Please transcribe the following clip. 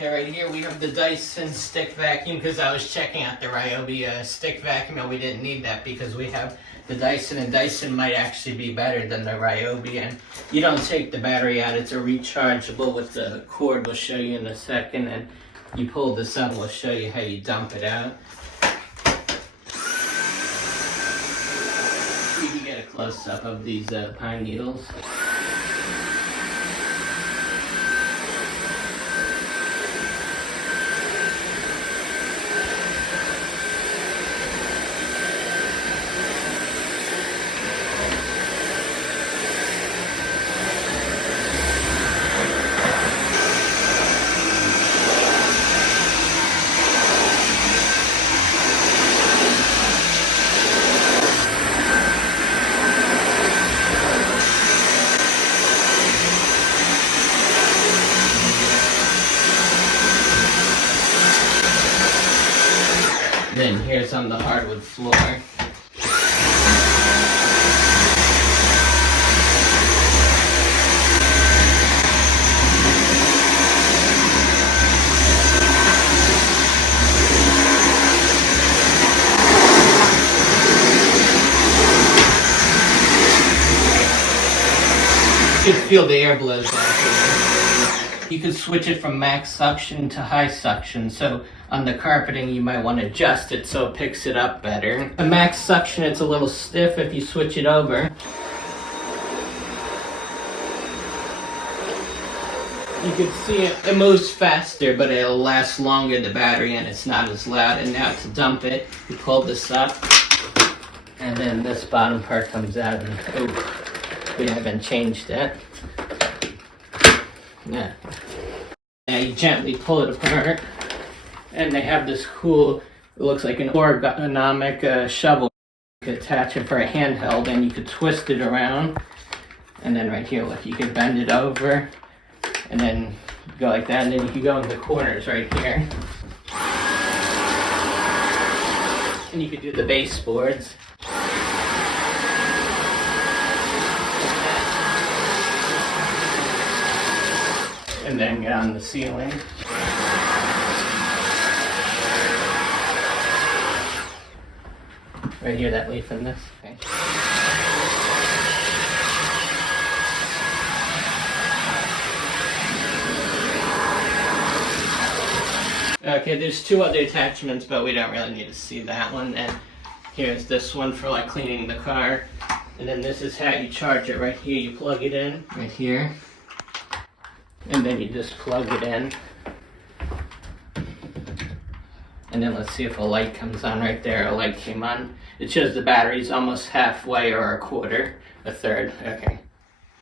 Okay, right here we have the Dyson stick vacuum because I was checking out the Ryobi stick vacuum and we didn't need that because we have the Dyson, and Dyson might actually be better than the Ryobi. And you don't take the battery out, it's a rechargeable with the cord. We'll show you in a second. And you pull this out, we'll show you how you dump it out. You can get a close-up of these pine needles. Then here's on the hardwood floor. You can feel the air blows out. You can switch it from max suction to high suction. So on the carpeting, you might want to adjust it so it picks it up better. The max suction, it's a little stiff if you switch it over. You can see it moves faster, but it'll last longer, the battery, and it's not as loud. And now to dump it, you pull this up, and then this bottom part comes out, and we haven't changed it. Yeah. Now you gently pull it apart, and they have this cool, it looks like an ergonomic shovel. You could attach it for a handheld, and you could twist it around. And then right here, look, you could bend it over, and then go like that, and then you can go in the corners right here. And you could do the baseboards. And then get on the ceiling. Right here, that leaf in this. Okay. Okay, there's two other attachments, but we don't really need to see that one. And here's this one for like cleaning the car. And then this is how you charge it right here. You plug it in right here. And then you just plug it in. And then let's see if a light comes on right there. A light came on. It shows the battery's almost halfway or a quarter, a third. Okay.